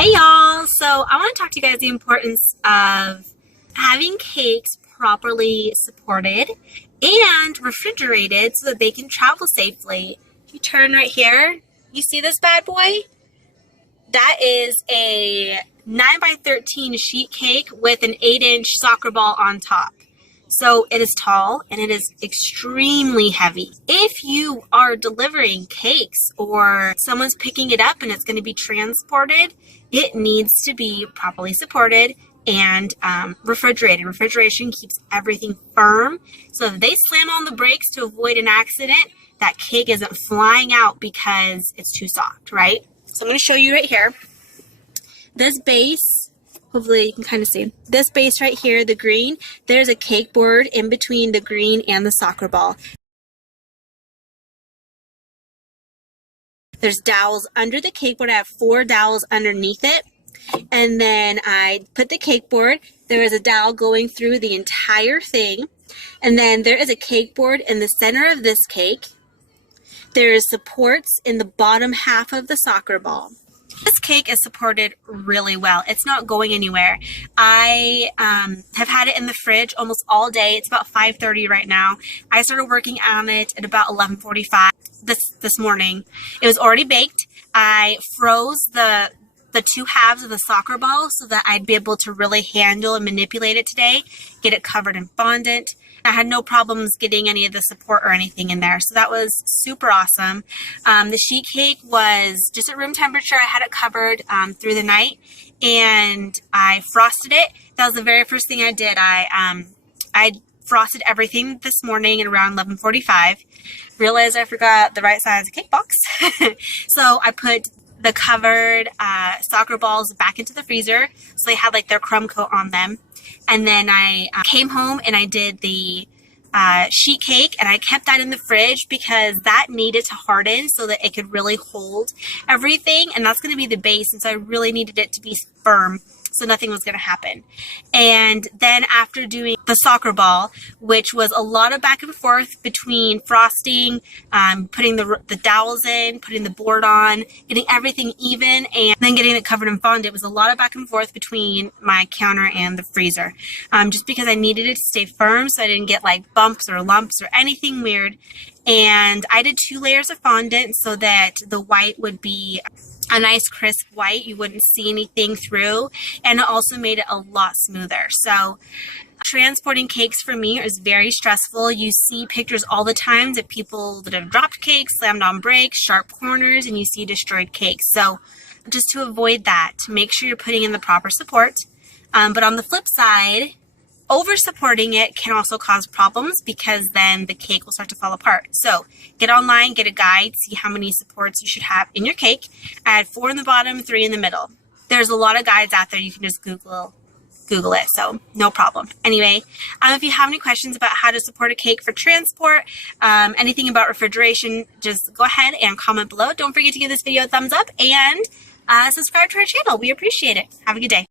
Hi y'all! So I want to talk to you guys the importance of having cakes properly supported and refrigerated so that they can travel safely. If you turn right here, you see this bad boy? That is a 9x13 sheet cake with an 8-inch soccer ball on top. So it is tall and it is extremely heavy. If you are delivering cakes or someone's picking it up and it's going to be transported, it needs to be properly supported and refrigerated. Refrigeration keeps everything firm. So if they slam on the brakes to avoid an accident, that cake isn't flying out because it's too soft, right? So I'm going to show you right here. This base, hopefully you can kind of see. This base right here, the green, there's a cake board in between the green and the soccer ball. There's dowels under the cake board. I have 4 dowels underneath it. And then I put the cake board. There is a dowel going through the entire thing. And then there is a cake board in the center of this cake. There is supports in the bottom half of the soccer ball. This cake is supported really well. It's not going anywhere. I have had it in the fridge almost all day. It's about 5:30 right now. I started working on it at about 11:45 this morning. It was already baked. I froze the 2 halves of the soccer ball so that I'd be able to really handle and manipulate it today, get it covered in fondant. I had no problems getting any of the support or anything in there, so that was super awesome. The sheet cake was just at room temperature. I had it covered through the night, and I frosted it. That was the very first thing I did. I frosted everything this morning at around 11:45. Realized I forgot the right size cake box, so I put the covered soccer balls back into the freezer, so they had like their crumb coat on them. And then I came home and I did the sheet cake, and I kept that in the fridge because that needed to harden so that it could really hold everything, and that's going to be the base, and so I really needed it to be firm so nothing was going to happen. And then after doing the soccer ball, which was a lot of back and forth between frosting, putting the dowels in, putting the board on, getting everything even, and then getting it covered in fondant, it was a lot of back and forth between my counter and the freezer, just because I needed it to stay firm so I didn't get like bumps or lumps or anything weird. And I did 2 layers of fondant so that the white would be a nice crisp white. You wouldn't see anything through, and it also made it a lot smoother. So transporting cakes for me is very stressful. You see pictures all the time of people that have dropped cakes, slammed on brakes, sharp corners, and you see destroyed cakes. So just to avoid that, make sure you're putting in the proper support. But on the flip side, over supporting it can also cause problems because then the cake will start to fall apart. So get online, get a guide, see how many supports you should have in your cake. I had 4 in the bottom, 3 in the middle. There's a lot of guides out there. You can just Google it, so no problem. Anyway, if you have any questions about how to support a cake for transport, anything about refrigeration, just go ahead and comment below. Don't forget to give this video a thumbs up and subscribe to our channel. We appreciate it. Have a good day.